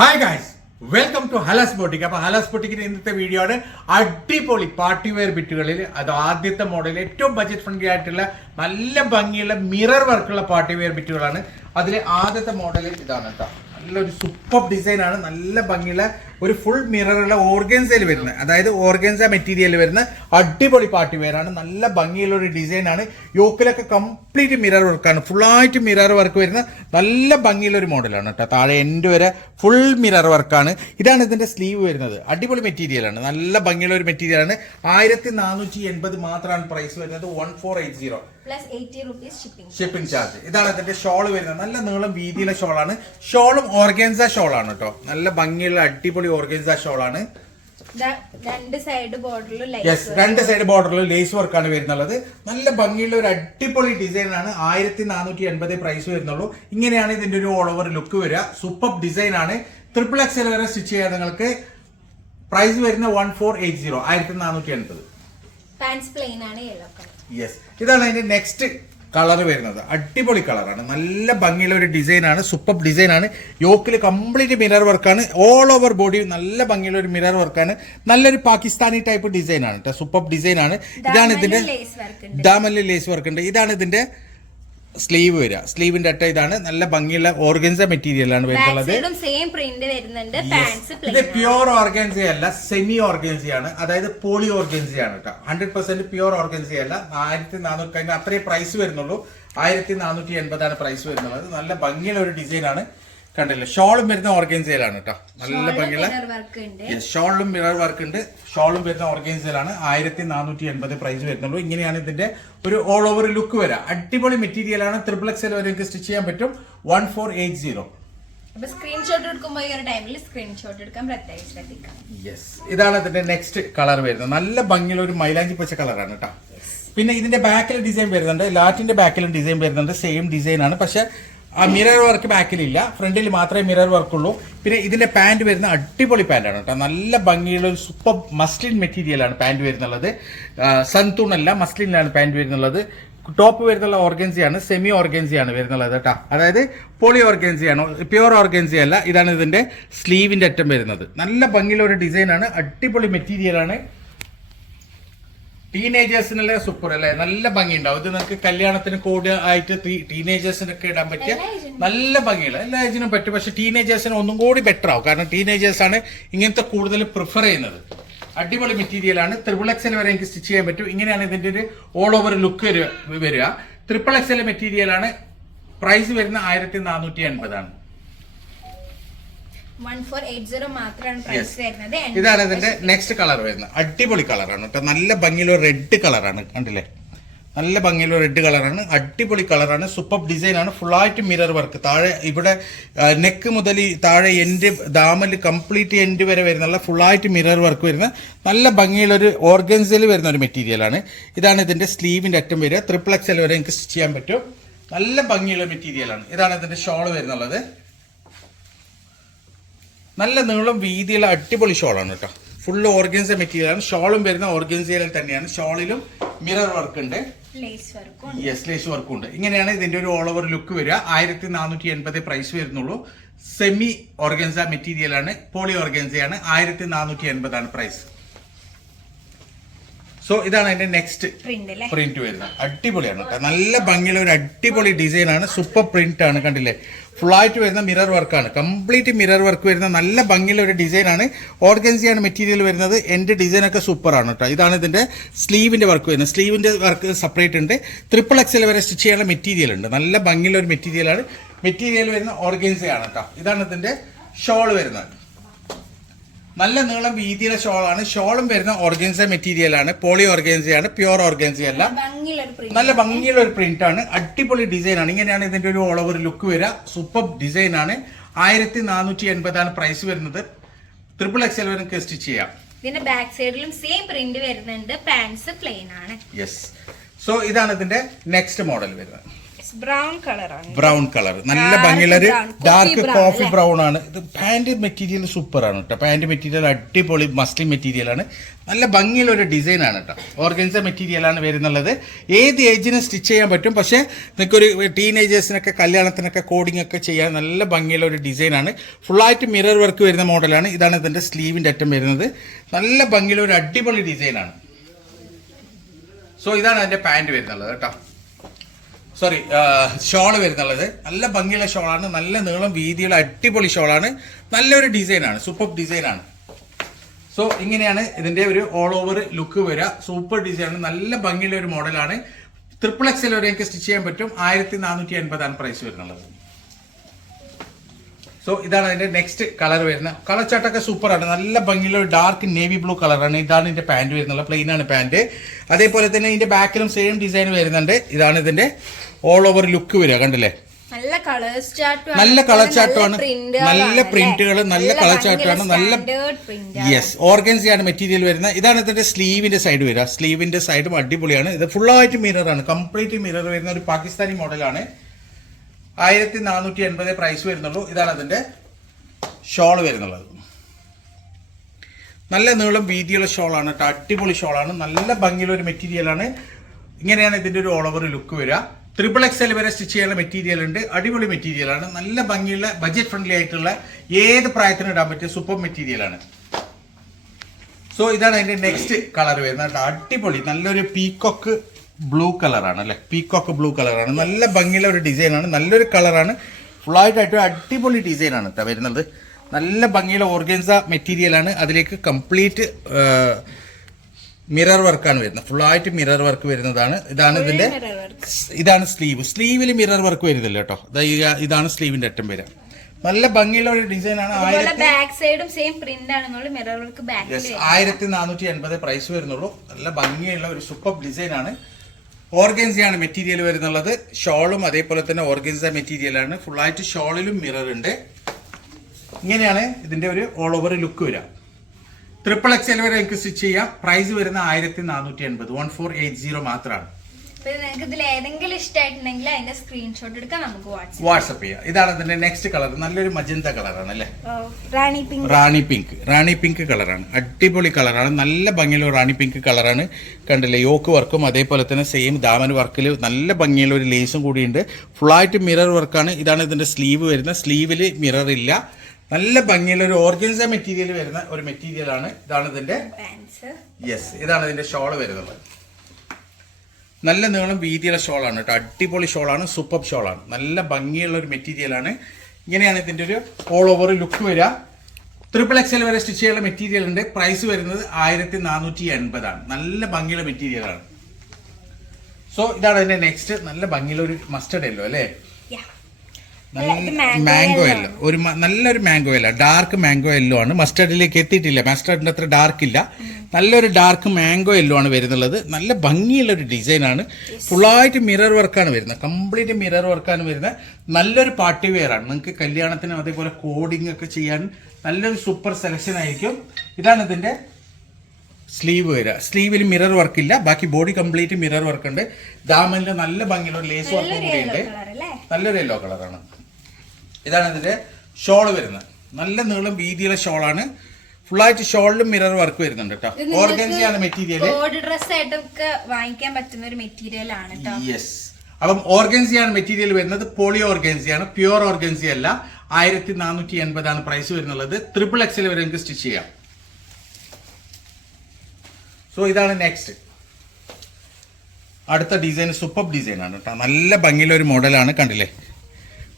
Hi guys welcome to Halas boutique അപ്പൊ ഹലസ് ബോട്ടിക്കിന്റെ ഇന്നത്തെ video ആണ് അടിപൊളി പാർട്ടി വെയർ ബിറ്റുകളിൽ അത് ആദ്യത്തെ മോഡൽ ഏറ്റവും ബജറ്റ് ഫ്രണ്ട്ലി ആയിട്ടുള്ള നല്ല ഭംഗിയുള്ള മിറർ വർക്കുള്ള പാർട്ടി വെയർ ബിറ്റുകളാണ് അതിലെ ആദ്യത്തെ മോഡൽ ഇതാണ് കേട്ടോ നല്ലൊരു സൂപ്പർ ഡിസൈൻ ആണ്. നല്ല ഭംഗിയുള്ള ഒരു ഫുൾ മിററുള്ള ഓർഗൻസയിൽ വരുന്നത്. അതായത് ഓർഗൻസ മെറ്റീരിയൽ വരുന്ന അടിപൊളി പാർട്ടി വേറാണ് നല്ല ഭംഗിയുള്ള ഒരു ഡിസൈൻ ആണ്. യോക്കിലൊക്കെ കംപ്ലീറ്റ് മിറർ വർക്കാണ് ഫുള്ളായിട്ട് മിറർ വർക്ക് വരുന്ന നല്ല ഭംഗിയുള്ള ഒരു മോഡലാണ് കേട്ടോ. താഴെ എൻഡ് വരെ ഫുൾ മിറർ വർക്കാണ് ഇതാണ് ഇതിന്റെ സ്ലീവ് വരുന്നത്. അടിപൊളി മെറ്റീരിയലാണ് നല്ല ഭംഗിയുള്ള ഒരു മെറ്റീരിയലാണ് ആയിരത്തി നാനൂറ്റി എൺപത് മാത്രമാണ് പ്രൈസ് വരുന്നത്. One four eight zero shipping charge ഇതാണ് ഇതിന്റെ ഷോൾ വരുന്നത്. നല്ല നീളം വീതിയിലെ ഷോളാണ് ഷോളും ഓർഗൻസ ഷോളാണ് കേട്ടോ നല്ല ഭംഗിയുള്ള അടിപൊളി ഓർഗൻസ ഷോളാണ് രണ്ട് സൈഡ് രണ്ട് ബോർഡറിൽ ലേസ് വർക്കാണ് വരുന്നുള്ളത്. നല്ല ഭംഗിയുള്ള ഒരു അടിപൊളി ഡിസൈൻ ആണ്. ആയിരത്തി നാനൂറ്റി എൺപത് പ്രൈസ് വരുന്നുള്ളൂ. ഇങ്ങനെയാണ് ഇതിന്റെ ഒരു ഓൾ ഓവർ ലുക്ക് വരിക. സൂപ്പർ ഡിസൈൻ ആണ്. ട്രിപ്പിൾ എക്സൽ വരെ സ്റ്റിച്ച് ചെയ്യാൻ നിങ്ങൾക്ക്. പ്രൈസ് വരുന്ന വൺ ഫോർ എയ്റ്റ് സീറോ ആയിരത്തി നാനൂറ്റി എൺപത് പാൻസ് പ്ലെയിൻ ആണ് യെല്ലോ കളർ യെസ് ഇതാണ് അതിന്റെ നെക്സ്റ്റ് കളർ വരുന്നത്. അടിപൊളി കളറാണ് നല്ല ഭംഗിയുള്ള ഒരു ഡിസൈനാണ് സൂപ്പർ ഡിസൈൻ ആണ്. യോക്കിൽ കംപ്ലീറ്റ് മിറർ വർക്കാണ് ഓൾ ഓവർ ബോഡി നല്ല ഭംഗിയുള്ള ഒരു മിറർ വർക്കാണ് നല്ലൊരു പാകിസ്ഥാനി ടൈപ്പ് ഡിസൈനാണ് ആണ് കേട്ടോ സൂപ്പർ ഡിസൈൻ ആണ്. ഇതാണ് ഇതിന്റെ ഡാമല്ലി ലേസ് വർക്ക് ഉണ്ട്. ഇതാണ് ഇതിന്റെ സ്ലീവ് വരിക. സ്ലീവിന്റെ അട്ട ഇതാണ്. നല്ല ഭംഗിയുള്ള ഓർഗൻസ മെറ്റീരിയൽ ആണ് വരുന്നത് വരുന്നുള്ളത്. ഇത് പ്യുവർ ഓർഗൻസി അല്ല സെമി ഓർഗൻസി ആണ്. അതായത് പോളി ഓർഗൻസി ആണ് കേട്ടോ ഹൺഡ്രഡ് പെർസെന്റ് പ്യുവർ ഓർഗൻസി അല്ല. ആയിരത്തി നാനൂറ്റി അതിന് അത്രയും പ്രൈസ് വരുന്നുള്ളൂ. ആയിരത്തി നാനൂറ്റി എൺപതാണ് പ്രൈസ് വരുന്നത്. നല്ല ഭംഗിയുള്ള ഒരു ഡിസൈൻ ആണ്. കണ്ടില്ലേ? ഷോളും വരുന്ന ഓർഗൻസയിലാണ് കേട്ടോ. നല്ല ഭംഗിയുള്ള ഷോളും മിറർ വർക്ക് ഉണ്ട് ഷോളും വരുന്ന ഓർഗൻസയിലാണ്. ആയിരത്തി നാനൂറ്റി എൺപത് പ്രൈസ് വരുന്നുള്ളൂ. ഇങ്ങനെയാണ് ഇതിന്റെ ഒരു ഓൾ ഓവർ ലുക്ക് വരാം. അടിപൊളി മെറ്റീരിയൽ ആണ്. എക്സൽ വരെ നിങ്ങൾക്ക് സ്റ്റിച്ച് ചെയ്യാൻ പറ്റും. One four eight zero screenshot എടുക്കുമ്പോൾ ഈ ഒരു ടൈമിൽ സ്ക്രീൻഷോട്ട് എടുക്കാൻ പ്രത്യേകം ശ്രദ്ധിക്കാം. യെസ് ഇതാണ് ഇതിന്റെ നെക്സ്റ്റ് കളർ വരുന്നത്. നല്ല ഭംഗിയുള്ള ഒരു മൈലാഞ്ചി പച്ച കളറാണ് കേട്ടോ. പിന്നെ ഇതിന്റെ ബാക്കിൽ ഡിസൈൻ വരുന്നുണ്ട്. ലാറ്റിന്റെ ബാക്കിലും ഡിസൈൻ വരുന്നുണ്ട്. സെയിം ഡിസൈൻ ആണ്. പക്ഷെ ആ മിറർ വർക്ക് ബാക്കിലില്ല. ഫ്രണ്ടിൽ മാത്രമേ മിറർ വർക്ക് ഉള്ളൂ. പിന്നെ ഇതിന്റെ പാന്റ് വരുന്ന അടിപൊളി പാന്റാണ് കേട്ടോ. നല്ല ഭംഗിയുള്ള ഒരു സൂപ്പർ മസ്ലിൻ മെറ്റീരിയൽ ആണ് പാന്റ് വരുന്നുള്ളത്. സന്തൂൺ മസ്ലിനാണ് പാന്റ് വരുന്നുള്ളത്. ടോപ്പ് വരുന്നുള്ള ഓർഗൻസിയാണ് സെമി ഓർഗൻസിയാണ് വരുന്നുള്ളത് കേട്ടോ. അതായത് പോളി ഓർഗൻസിയാണ് പ്യുവർ ഓർഗൻസി അല്ല ഇതാണ് ഇതിന്റെ സ്ലീവിന്റെ അറ്റം വരുന്നത്. നല്ല ഭംഗിയുള്ള ഒരു ഡിസൈനാണ് അടിപൊളി മെറ്റീരിയൽ ആണ്. ടീനേജേഴ്സിനുള്ള സൂപ്പർ അല്ലേ? നല്ല ഭംഗി ഉണ്ടാവും ഇത് നിങ്ങൾക്ക് കല്യാണത്തിന് കൂടെ ആയിട്ട് ടീനേജേഴ്സിനൊക്കെ ഇടാൻ പറ്റിയ നല്ല ഭംഗിയുള്ള എല്ലാ ഏജിനും പറ്റും. പക്ഷെ ടീനേജേഴ്സിന് ഒന്നും കൂടി ബെറ്റർ ആവും. കാരണം ടീനേജേഴ്സ് ആണ് ഇങ്ങനത്തെ കൂടുതൽ പ്രിഫർ ചെയ്യുന്നത്. അടിപൊളി മെറ്റീരിയൽ ആണ്. ത്രിപിൾ എക്സൽ വരെ എനിക്ക് സ്റ്റിച്ച് ചെയ്യാൻ പറ്റും. ഇങ്ങനെയാണ് ഇതിന്റെ ഒരു ഓൾ ഓവർ ലുക്ക് വരിക. ത്രിപ്പിൾ എക്സൽ മെറ്റീരിയലാണ് പ്രൈസ് വരുന്ന ആയിരത്തി നാനൂറ്റി എൺപതാണ് വൺ ഫോർ എയ്റ്റ് സീറോ മാത്രമാണ് പ്രൈസ് വരുന്നത് And ഇതാണ് ഇതിന്റെ നെക്സ്റ്റ് കളർ വരുന്നത്. അടിപൊളി കളറാണ് കേട്ടോ നല്ല ഭംഗിയുള്ള റെഡ് കളറാണ് കണ്ടില്ലേ? നല്ല ഭംഗിയുള്ള റെഡ് കളറാണ് അടിപൊളി കളറാണ് സൂപ്പർ ഡിസൈൻ ആണ്. ആയിട്ട് മിറർ വർക്ക് താഴെ ഇവിടെ നെക്ക് മുതൽ താഴെ എൻഡ് ദാമൽ കംപ്ലീറ്റ് എൻഡ് വരെ വരുന്നുള്ള ആയിട്ട് മിറർ വർക്ക് വരുന്ന നല്ല ഭംഗിയുള്ള ഒരു ഓർഗൻസിൽ വരുന്ന ഒരു മെറ്റീരിയലാണ് ഇതാണ് ഇതിന്റെ സ്ലീവിന്റെ അറ്റം വരിക. ട്രിപ്പിൾ എക്സൽ വരെ നിങ്ങൾക്ക് സ്റ്റിച്ച് ചെയ്യാൻ പറ്റും. നല്ല ഭംഗിയുള്ള മെറ്റീരിയലാണ് ഇതാണ് ഇതിന്റെ ഷോൾ വരുന്നുള്ളത്. നല്ല നീളം വീതിയുള്ള അടിപൊളി ഷോളാണ് കേട്ടോ. ഫുൾ ഓർഗൻസ മെറ്റീരിയലാണ് ഷോളും വരുന്ന ഓർഗൻസയിൽ തന്നെയാണ്. ഷോളിലും മിറർ വർക്ക് ഉണ്ട്. യെസ് ലേസ് വർക്കും ഉണ്ട്. ഇങ്ങനെയാണ് ഇതിന്റെ ഒരു ഓൾ ഓവർ ലുക്ക് വരിക. ആയിരത്തി നാനൂറ്റി എൺപത് പ്രൈസ് വരുന്നുള്ളൂ. സെമി ഓർഗൻസ മെറ്റീരിയൽ ആണ്. പോളി ഓർഗൻസയാണ് ആയിരത്തി നാനൂറ്റി എൺപതാണ് പ്രൈസ് സോ ഇതാണ് അതിന്റെ നെക്സ്റ്റ് പ്രിന്റ് വരുന്നത്. അടിപൊളിയാണ് കേട്ടോ. നല്ല ഭംഗിയുള്ള ഒരു അടിപൊളി ഡിസൈൻ ആണ്. സൂപ്പർ പ്രിന്റ് ആണ്. കണ്ടില്ലേ? ഫുൾ ആയിട്ട് വരുന്ന മിറർ വർക്കാണ്. കംപ്ലീറ്റ് മിറർ വർക്ക് വരുന്ന നല്ല ഭംഗിയുള്ള ഒരു ഡിസൈൻ ആണ് ഓർഗൻസിയാണ് മെറ്റീരിയൽ വരുന്നത്. എന്റെ സൂപ്പർ ആണ് കേട്ടോ ഇതാണ് ഇതിന്റെ സ്ലീവിന്റെ വർക്ക് വരുന്നത്. സ്ലീവിന്റെ വർക്ക് സെപ്പറേറ്റ് ഉണ്ട്. ട്രിപ്പിൾ എക്സൽ വരെ സ്റ്റിച്ച് ചെയ്യാനുള്ള മെറ്റീരിയൽ ഉണ്ട്. നല്ല ഭംഗിയുള്ള ഒരു മെറ്റീരിയലാണ്. മെറ്റീരിയൽ വരുന്ന ഓർഗൻസിയാണ് കേട്ടോ ഇതാണ് ഇതിന്റെ ഷോൾ വരുന്നത്. നല്ല നീളം വീതിയിലെ ഷോളാണ്. ഷോളും വരുന്ന ഓർഗൻസ മെറ്റീരിയൽ ആണ്. പോളി ഓർഗൻസയാണ് പ്യുവർ ഓർഗൻസ അല്ല നല്ല ഭംഗിയുള്ള ഒരു പ്രിന്റ് ആണ്. അടിപൊളി ഡിസൈൻ ആണ്. ഇങ്ങനെയാണ് ഇതിന്റെ ഒരു ഓൾ ഓവർ ലുക്ക് വരിക. സൂപ്പർ ഡിസൈൻ ആണ്. ആയിരത്തി നാനൂറ്റി എൺപതാണ് പ്രൈസ് വരുന്നത് ട്രിപ്പിൾ എക്സൽ വരെ സ്റ്റിച്ച് ചെയ്യാം. ഇതിന്റെ ബാക്ക് സൈഡിലും സെയിം പ്രിന്റ് വരുന്നുണ്ട്. പാൻസ് പ്ലെയിൻ ആണ്. യെസ് സോ ഇതാണ് ഇതിന്റെ നെക്സ്റ്റ് മോഡൽ വരുന്നത്. ബ്രൗൺ കളറാണ് ബ്രൗൺ കളർ നല്ല ഭംഗിയുള്ള ഒരു ഡാർക്ക് കോഫി ബ്രൗൺ ആണ്. ഇത് പാന്റ് മെറ്റീരിയൽ സൂപ്പർ ആണ് കേട്ടോ. പാന്റ് മെറ്റീരിയൽ അടിപൊളി മസ്ലിൻ മെറ്റീരിയൽ ആണ്. നല്ല ഭംഗിയുള്ള ഒരു ഡിസൈൻ ആണ് കേട്ടോ. ഓർഗൻസ മെറ്റീരിയൽ ആണ് വരുന്നുള്ളത്. ഏത് ഏജിനും സ്റ്റിച്ച് ചെയ്യാൻ പറ്റും? പക്ഷേ നിങ്ങൾക്ക് ഒരു ടീനേജേഴ്സിനൊക്കെ കല്യാണത്തിനൊക്കെ കോഡിംഗ് ഒക്കെ ചെയ്യാൻ നല്ല ഭംഗിയുള്ള ഒരു ഡിസൈൻ ആണ് ഫുള്ളായിട്ട് മിറർ വർക്ക് വരുന്ന മോഡലാണ് ഇതാണ് ഇതിന്റെ സ്ലീവിന്റെ അറ്റം വരുന്നത്. നല്ല ഭംഗിയുള്ള ഒരു അടിപൊളി ഡിസൈൻ ആണ്. സോ ഇതാണ് അതിന്റെ പാന്റ് വരുന്നുള്ളത് കേട്ടോ. സോറി ഷോൾ വരുന്നുള്ളത്. നല്ല ഭംഗിയുള്ള ഷോളാണ്. നല്ല നീളം വീതിയുള്ള അടിപൊളി ഷോളാണ്. നല്ലൊരു ഡിസൈനാണ്. സൂപ്പർ ഡിസൈനാണ്. സോ ഇങ്ങനെയാണ് ഇതിന്റെ ഒരു ഓൾ ഓവർ ലുക്ക് വരിക സൂപ്പർ ഡിസൈനാണ് നല്ല ഭംഗിയുള്ള ഒരു മോഡലാണ് ട്രിപ്പിൾ എക്സൽ വരെ എനിക്ക് സ്റ്റിച്ച് ചെയ്യാൻ പറ്റും. ആയിരത്തി നാനൂറ്റി എൺപതാണ് പ്രൈസ് വരുന്നുള്ളത്. സോ ഇതാണ് അതിന്റെ നെക്സ്റ്റ് കളർ വരുന്നത്. കളർ ചാട്ടൊക്കെ സൂപ്പറാണ് നല്ല ഭംഗിയുള്ള ഒരു ഡാർക്ക് നേവി ബ്ലൂ കളറാണ് ഇതാണ് ഇതിന്റെ പാന്റ് വരുന്നത്. പ്ലെയിൻ ആണ് പാന്റ് അതേപോലെ തന്നെ ഇതിന്റെ ബാക്കിലും സെയിം ഡിസൈൻ വരുന്നുണ്ട്. ഇതാണ് ഇതിന്റെ ഓൾ ഓവർ ലുക്ക് വരിക കണ്ടില്ലേ? നല്ല കളർ ചാർട്ടാണ് നല്ല പ്രിന്റുകൾ നല്ല കളർ ചാർട്ടാണ് നല്ല യെസ് ഓർഗൻസിയാണ് മെറ്റീരിയൽ വരുന്നത്. ഇതാണ് ഇതിന്റെ സ്ലീവിന്റെ സൈഡ് വരിക. സ്ലീവിന്റെ സൈഡും അടിപൊളിയാണ്. ഇത് ഫുള്ളായിട്ട് മിററാണ് കംപ്ലീറ്റ് മിറർ വരുന്ന ഒരു പാകിസ്ഥാനി മോഡലാണ് ആയിരത്തി നാനൂറ്റി എൺപത് പ്രൈസ് വരുന്നുള്ളൂ. ഇതാണ് അതിന്റെ ഷോൾ വരുന്നുള്ളത്. നല്ല നീളം വീതിയുള്ള ഷോളാണ് കേട്ടോ അടിപൊളി ഷോളാണ് നല്ല ഭംഗിയുള്ള ഒരു മെറ്റീരിയലാണ് ഇങ്ങനെയാണ് ഇതിന്റെ ഒരു ഓൾ ഓവർ ലുക്ക് വരിക. ട്രിപ്പിൾ എക്സൽ വരെ സ്റ്റിച്ച് ചെയ്യുന്ന മെറ്റീരിയൽ ഉണ്ട്. അടിപൊളി മെറ്റീരിയലാണ് നല്ല ഭംഗിയുള്ള ബജറ്റ് ഫ്രണ്ട്ലി ആയിട്ടുള്ള ഏത് പ്രായത്തിനും ഇടാൻ പറ്റിയ സൂപ്പർ മെറ്റീരിയലാണ് സോ ഇതാണ് അതിന്റെ നെക്സ്റ്റ് കളർ വരുന്നത്. അടിപൊളി. നല്ലൊരു പീക്കോക്ക് ബ്ലൂ കളറാണ് അല്ലെ? പീക്കോക്ക് ബ്ലൂ കളറാണ് നല്ല ഭംഗിയുള്ള ഒരു ഡിസൈനാണ് നല്ലൊരു കളറാണ് ഫുള്ളായിട്ടായിട്ട് അടിപൊളി ഡിസൈനാണ് കേട്ടോ വരുന്നത്. നല്ല ഭംഗിയുള്ള ഓർഗൻസ മെറ്റീരിയലാണ് അതിലേക്ക് കംപ്ലീറ്റ് മിറർ വർക്കാണ് വരുന്നത്. ഫുള്ളായിട്ട് മിറർ വർക്ക് വരുന്നതാണ്. ഇതാണ് ഇതിന്റെ ഇതാണ് സ്ലീവ് സ്ലീവിൽ മിറർ വർക്ക് വരുന്നില്ല കേട്ടോ ഇതാണ് സ്ലീവിന്റെ അറ്റം വരിക നല്ല ഭംഗിയുള്ള ഒരു പ്രിന്റ് ആണ്. ആയിരത്തി നാനൂറ്റി എൺപത് പ്രൈസ് വരുന്നുള്ളൂ. നല്ല ഭംഗിയുള്ള ഒരു സൂപ്പർ ഡിസൈൻ ആണ്. ഓർഗൻസിയാണ് മെറ്റീരിയൽ വരുന്നുള്ളത്. ഷോളും അതേപോലെ തന്നെ ഓർഗൻസ മെറ്റീരിയൽ ആണ്. ഫുള്ളായിട്ട് ഷോളിലും മിറർ ഉണ്ട്. ഇങ്ങനെയാണ് ഇതിന്റെ ഒരു ഓൾ ഓവർ ലുക്ക് വരിക. ട്രിപ്പിൾ എക്സ് എൽ വരെ എനിക്ക് സ്റ്റിച്ച് ചെയ്യാം. പ്രൈസ് വരുന്ന ആയിരത്തി നാനൂറ്റി എൺപത്. വൺ ഫോർ എയ്റ്റ് സീറോ മാത്രമാണ്. നിങ്ങൾക്ക് ഇതിൽ ഏതെങ്കിലും ഇഷ്ടമായിട്ടുണ്ടെങ്കിൽ അതിന്റെ സ്ക്രീൻഷോട്ട് നമുക്ക് വാട്സ്ആപ്പ് വാട്സപ്പ് ചെയ്യാം. ഇതാണ് അതിന്റെ നെക്സ്റ്റ് കളർ നല്ലൊരു മജന്ത കളറാണ് അല്ലേ? Rani pink rani pink rani pink കളറാണ് അടിപൊളി കളറാണ് നല്ല ഭംഗിയുള്ള റാണി പിങ്ക് കളറാണ് കണ്ടില്ലേ യോക്ക് വർക്കും അതേപോലെ തന്നെ സെയിം ദാമൻ വർക്കിൽ നല്ല ഭംഗിയുള്ള ഒരു ലേസും കൂടിയുണ്ട്. ഫുള്ളായിട്ട് മിറർ വർക്കാണ് ഇതാണ് ഇതിന്റെ സ്ലീവ് വരുന്നത്. സ്ലീവിൽ മിറർ ഇല്ല. നല്ല ഭംഗിയുള്ള ഒരു ഓർഗൻസ മെറ്റീരിയൽ വരുന്ന ഒരു മെറ്റീരിയൽ ആണ്. ഇതാണ് ഇതിന്റെ യെസ് ഇതാണ് ഇതിന്റെ ഷോൾ വരുന്നത്. നല്ല നീളം വീതിയുള്ള ഷോളാണ് കേട്ടോ. അടിപൊളി ഷോളാണ് സൂപ്പർ ഷോളാണ്. നല്ല ഭംഗിയുള്ള ഒരു മെറ്റീരിയലാണ് ഇങ്ങനെയാണ് ഇതിന്റെ ഒരു ഓൾ ഓവർ ലുക്ക് വരിക. ട്രിപ്പിൾ എക്സൽ വരെ സ്റ്റിച്ച് ചെയ്യാനുള്ള മെറ്റീരിയൽ ഉണ്ട്. പ്രൈസ് വരുന്നത് ആയിരത്തി നാനൂറ്റി എൺപതാണ് നല്ല ഭംഗിയുള്ള മെറ്റീരിയലാണ് സോ ഇതാണ് അതിന്റെ നെക്സ്റ്റ് നല്ല ഭംഗിയുള്ള ഒരു മസ്റ്റർഡ് അല്ലോ അല്ലേ? മാംഗോ യെല്ലോ ഒരു നല്ലൊരു mango yellow dark mango yellow ആണ്. മസ്റ്റർഡിലേക്ക് എത്തിയിട്ടില്ല. മസ്റ്റർഡിന്റെ അത്ര ഡാർക്ക് ഇല്ല. നല്ലൊരു ഡാർക്ക് മാംഗോ യെല്ലോ ആണ് വരുന്നുള്ളത്. നല്ല ഭംഗിയുള്ള ഒരു ഡിസൈനാണ് ആണ് ഫുള്ളായിട്ട് മിറർ വർക്കാണ് വരുന്നത്. കംപ്ലീറ്റ് മിറർ വർക്കാണ് വരുന്നത്. നല്ലൊരു പാർട്ടി വെയർ ആണ്. നിങ്ങൾക്ക് കല്യാണത്തിനും അതേപോലെ കോഡിംഗ് ഒക്കെ ചെയ്യാൻ നല്ലൊരു സൂപ്പർ സെലക്ഷൻ ആയിരിക്കും. ഇതാണ് ഇതിന്റെ സ്ലീവ് വരിക സ്ലീവിൽ മിറർ വർക്ക് ഇല്ല. ബാക്കി ബോഡി കംപ്ലീറ്റ് മിറർ വർക്ക് ഉണ്ട്. ദാമനിൽ നല്ല ഭംഗിയുള്ള ലേസ് വർക്കും കൂടെ കൂടി ഉണ്ട്. നല്ലൊരു യെല്ലോ കളറാണ് ഇതാണ് ഇതിന്റെ ഷോൾ വരുന്നത്. നല്ല നീളം വീതിയുള്ള ഷോളാണ് ആയിട്ട് ഷോളിലും മിറർ വർക്ക് വരുന്നുണ്ട് കേട്ടോ ഓർഗൻസിയാണ് മെറ്റീരിയൽ ഡ്രസ് ആയിട്ടൊക്കെ വാങ്ങിക്കാൻ പറ്റുന്ന ഒരു മെറ്റീരിയൽ ആണ് യെസ് അപ്പം ഓർഗൻസിയാണ് മെറ്റീരിയൽ വരുന്നത്. പോളി ഓർഗൻസിയാണ്. പ്യുവർ ഓർഗൻസി അല്ല. ആയിരത്തി നാനൂറ്റി എൺപതാണ് പ്രൈസ് വരുന്നുള്ളത് ട്രിപ്പിൾ എക്സിൽ വരെ നമുക്ക് സ്റ്റിച്ച് ചെയ്യാം. സോ ഇതാണ് നെക്സ്റ്റ് അടുത്ത ഡിസൈൻ സൂപ്പർ ഡിസൈൻ ആണ് കേട്ടോ നല്ല ഭംഗിയുള്ള ഒരു മോഡലാണ് കണ്ടില്ലേ?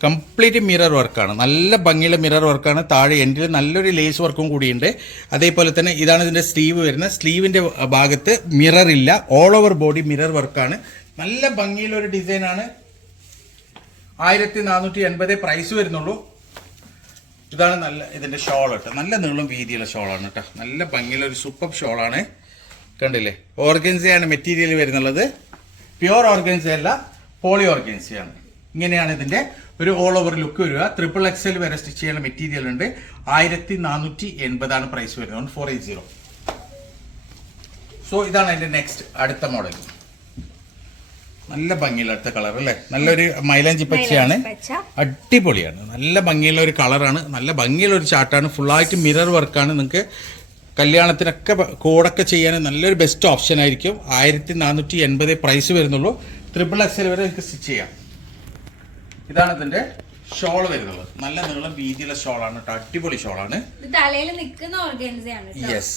കംപ്ലീറ്റ് മിറർ വർക്കാണ് നല്ല ഭംഗിയുള്ള മിറർ വർക്കാണ് താഴെ എൻഡിൽ നല്ലൊരു ലേസ് വർക്കും കൂടിയുണ്ട്. അതേപോലെ തന്നെ ഇതാണ് ഇതിന്റെ സ്ലീവ് വരുന്നത്. സ്ലീവിന്റെ ഭാഗത്ത് മിറർ ഇല്ല. ഓൾ ഓവർ ബോഡി മിറർ വർക്കാണ് നല്ല ഭംഗിയുള്ള ഒരു ഡിസൈൻ ആണ്. ആയിരത്തി നാനൂറ്റി പ്രൈസ് വരുന്നുള്ളൂ. ഇതാണ് നല്ല ഇതിന്റെ ഷോൾ കേട്ടോ. നല്ല നീളം വീതിയുള്ള ഷോളാണ് കേട്ടോ. നല്ല ഭംഗിയുള്ള ഒരു സൂപ്പർ ഷോളാണ് കണ്ടില്ലേ? ഓർഗൻസിയാണ് മെറ്റീരിയൽ വരുന്നുള്ളത്. പ്യുവർ ഓർഗൻസ അല്ല പോളി ഓർഗൻസിയാണ് ഇങ്ങനെയാണ് ഇതിന്റെ ഒരു ഓൾ ഓവർ ലുക്ക് വരിക. ട്രിപ്പിൾ എക്സൽ വരെ സ്റ്റിച്ച് ചെയ്യുന്ന മെറ്റീരിയൽ ഉണ്ട്. ആയിരത്തി നാനൂറ്റി എൺപതാണ് പ്രൈസ് വരുന്നത്. One four eight zero so ഇതാണ് എന്റെ നെക്സ്റ്റ് അടുത്ത മോഡൽ നല്ല ഭംഗിയുള്ള അടുത്ത കളർ അല്ലേ? നല്ലൊരു മൈലാഞ്ചി പച്ചയാണ്. അടിപൊളിയാണ്. നല്ല ഭംഗിയുള്ള ഒരു കളറാണ് നല്ല ഭംഗിയുള്ള ഒരു ചാർട്ടാണ് ഫുള്ളായിട്ട് മിറർ വർക്കാണ് നിങ്ങൾക്ക് കല്യാണത്തിനൊക്കെ കോഡൊക്കെ ചെയ്യാൻ നല്ലൊരു ബെസ്റ്റ് ഓപ്ഷൻ ആയിരിക്കും. ആയിരത്തി നാനൂറ്റി എൺപത് പ്രൈസ് വരുന്നുള്ളൂ. ട്രിപ്പിൾ എക്സ് എൽ വരെ നിങ്ങൾക്ക് സ്റ്റിച്ച് ചെയ്യാം. ഇതാണ് ഇതിന്റെ ഷോൾ വരുന്നത്. നല്ല നീളം വീതിയുള്ള ഷോളാണ് കേട്ടോ അടിപൊളി ഷോളാണ് യെസ്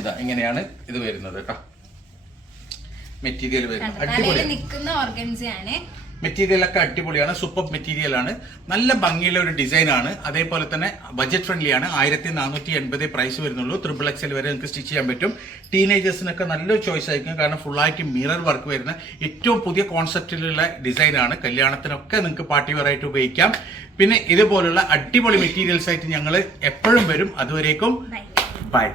ഇതാ ഇങ്ങനെയാണ് ഇത് വരുന്നത് കേട്ടോ. മെറ്റീരിയൽ വരുന്നത്. അടിപൊളി. നിൽക്കുന്ന ഓർഗൻസയാണ് മെറ്റീരിയൽ ഒക്കെ അടിപൊളിയാണ് സൂപ്പർ മെറ്റീരിയൽ ആണ്. നല്ല ഭംഗിയുള്ള ഒരു ഡിസൈൻ ആണ്. അതേപോലെ തന്നെ ബജറ്റ് ഫ്രണ്ട്ലി ആണ്. ആയിരത്തി നാനൂറ്റി എൺപത് പ്രൈസ് വരുന്നുള്ളൂ ത്രിബിൾ എക്സൽ വരെ നിങ്ങൾക്ക് സ്റ്റിച്ച് ചെയ്യാൻ പറ്റും. ടീനേജേഴ്സിനൊക്കെ നല്ലൊരു ചോയ്സ് ആയിരിക്കും. കാരണം ഫുള്ളായിട്ട് മിറർ വർക്ക് വരുന്ന ഏറ്റവും പുതിയ കോൺസെപ്റ്റിലുള്ള ഡിസൈൻ ആണ്. കല്യാണത്തിനൊക്കെ നിങ്ങൾക്ക് പാർട്ടി വെയർ ആയിട്ട് ഉപയോഗിക്കാം. പിന്നെ ഇതുപോലുള്ള അടിപൊളി മെറ്റീരിയൽസ് ആയിട്ട് ഞങ്ങൾ എപ്പോഴും വരും. അതുവരേക്കും ബൈ ബൈ